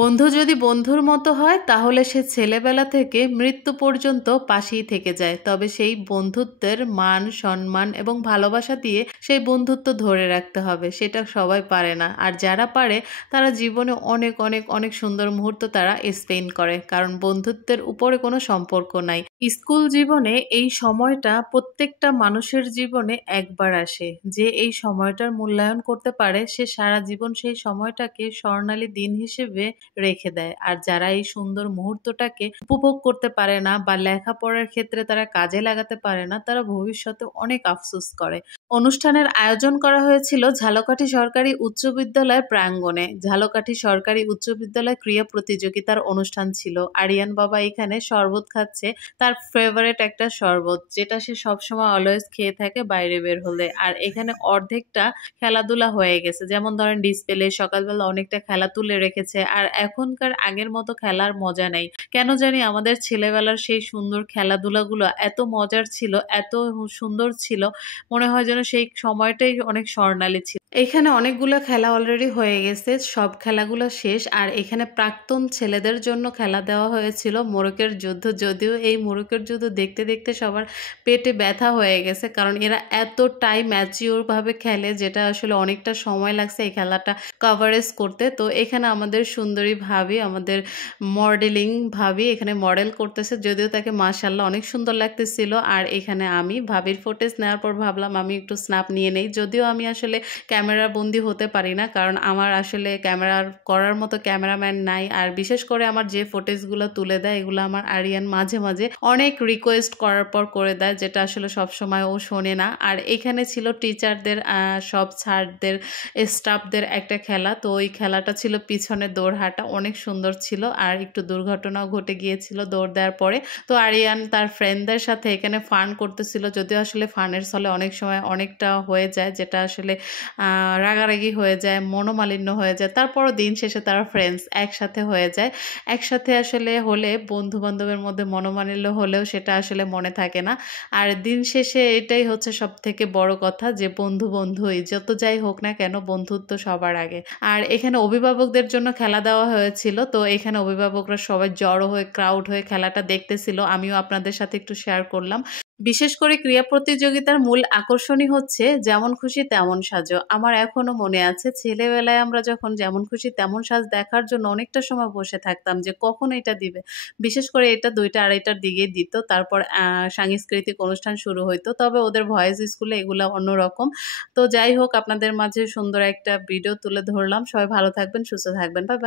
বন্ধু যদি বন্ধুর মতো হয় তাহলে সে ছেলেবেলা থেকে মৃত্যু পর্যন্ত পাশেই থেকে যায়, তবে সেই বন্ধুত্বের মান সম্মান এবং ভালোবাসা দিয়ে সেই বন্ধুত্ব ধরে রাখতে হবে। সেটা সবাই পারে না, আর যারা পারে তারা জীবনে অনেক অনেক অনেক সুন্দর মুহূর্ত তারা স্পেন্ড করে, কারণ বন্ধুত্বের উপরে কোনো সম্পর্ক নাই। স্কুল জীবনে এই সময়টা প্রত্যেকটা মানুষের জীবনে একবার আসে। যে এই সময়টার মূল্যায়ন করতে পারে সে সারা জীবন সেই সময়টাকে স্বর্ণালী দিন হিসেবে রেখে দেয়। আর যারা এই সুন্দর মুহূর্তটাকে উপভোগ করতে পারে না বা লেখাপড়ার ক্ষেত্রে তারা কাজে লাগাতে পারে না, তারা ভবিষ্যতে অনেক আফসোস করে। অনুষ্ঠানের আয়োজন করা হয়েছিল ঝালকাঠি সরকারি উচ্চ বিদ্যালয় প্রাঙ্গণে। ঝালকাঠি সরকারি উচ্চ বিদ্যালয় ক্রীড়া প্রতিযোগিতার অনুষ্ঠান ছিল। আরিয়ান বাবা এখানে শরবত খাচ্ছে, তার ফেভারিট একটা শরবত, যেটা সে সবসময় অলওয়েজ খেয়ে থাকে বাইরে বের হলে। আর এখানে অর্ধেকটা খেলাধুলা হয়ে গেছে, যেমন ধরেন ডিসপ্লে সকালবেলা অনেকটা খেলা তুলে রেখেছে। আর এখনকার আগের মতো খেলার মজা নেই, কেন জানি আমাদের ছেলেবেলার সেই সুন্দর খেলাধুলাগুলো এত মজার ছিল, এত সুন্দর ছিল, মনে হয় যেন সেই সময়টাই অনেক স্বর্ণালী ছিল। এখানে অনেকগুলো খেলা অলরেডি হয়ে গেছে, সব খেলাগুলো শেষ। আর এখানে প্রাক্তন ছেলেদের জন্য খেলা দেওয়া হয়েছিল মোরগের যুদ্ধ, যদিও এই মোরগের যুদ্ধ দেখতে দেখতে সবার পেটে ব্যথা হয়ে গেছে, কারণ এরা এতটাই ম্যাচিওর ভাবে খেলে, যেটা আসলে অনেকটা সময় লাগছে এই খেলাটা কভারেজ করতে। তো এখানে আমাদের সুন্দরী ভাবি, আমাদের মডেলিং ভাবি এখানে মডেল করতেছে, যদিও তাকে মাশাআল্লাহ অনেক সুন্দর লাগতেছিল। আর এখানে আমি ভাবির ফুটেজ নেওয়ার পর ভাবলাম আমি একটু স্ন্যাপ নিয়ে নেই, যদিও আমি আসলে ক্যামেরা বন্দি হতে পারি না, কারণ আমার আসলে ক্যামেরা করার মতো ক্যামেরাম্যান নাই। আর বিশেষ করে আমার যে ফুটেজগুলো তুলে দেয় এগুলো আমার আরিয়ান মাঝে মাঝে অনেক রিকোয়েস্ট করার পর করে দেয়, যেটা আসলে সবসময় ও শোনে না। আর এখানে ছিল টিচারদের, সব স্যারদের, স্টাফদের একটা খেলা। তো ওই খেলাটা ছিল পিছনে দৌড় হাঁটা, অনেক সুন্দর ছিল। আর একটু দুর্ঘটনাও ঘটে গিয়েছিল দৌড় দেওয়ার পরে। তো আরিয়ান তার ফ্রেন্ডদের সাথে এখানে ফান করতেছিল, যদিও আসলে ফানের ছলে অনেক সময় অনেকটা হয়ে যায়, যেটা আসলে রাগারাগি হয়ে যায়, মনোমালিন্য হয়ে যায়। তারপরও দিন শেষে তারা ফ্রেন্ডস একসাথে হয়ে যায়। একসাথে আসলে হলে বন্ধু বান্ধবের মধ্যে মনোমালিন্য হলেও সেটা আসলে মনে থাকে না। আর দিন শেষে এটাই হচ্ছে সব থেকে বড় কথা, যে বন্ধু বন্ধুই, যত যাই হোক না কেন বন্ধুত্ব সবার আগে। আর এখানে অভিভাবকদের জন্য খেলা দেওয়া হয়েছিল, তো এখানে অভিভাবকরা সবাই জড়ো হয়ে ক্রাউড হয়ে খেলাটা দেখতেছিল, আমিও আপনাদের সাথে একটু শেয়ার করলাম। বিশেষ করে ক্রীড়া প্রতিযোগিতার মূল আকর্ষণই হচ্ছে যেমন খুশি তেমন সাজো। আমার এখনো মনে আছে ছেলেবেলায় আমরা যখন যেমন খুশি তেমন সাজ দেখার জন্য অনেকটা সময় বসে থাকতাম যে কখন এটা দিবে। বিশেষ করে এটা 2টা 2:30টার দিকে দিত, তারপর সাংস্কৃতিক অনুষ্ঠান শুরু হইতো। তবে ওদের ভয়েস স্কুলে এগুলো অন্যরকম। তো যাই হোক, আপনাদের মাঝে সুন্দর একটা ভিডিও তুলে ধরলাম। সবাই ভালো থাকবেন, সুস্থ থাকবেন, বাই বাই।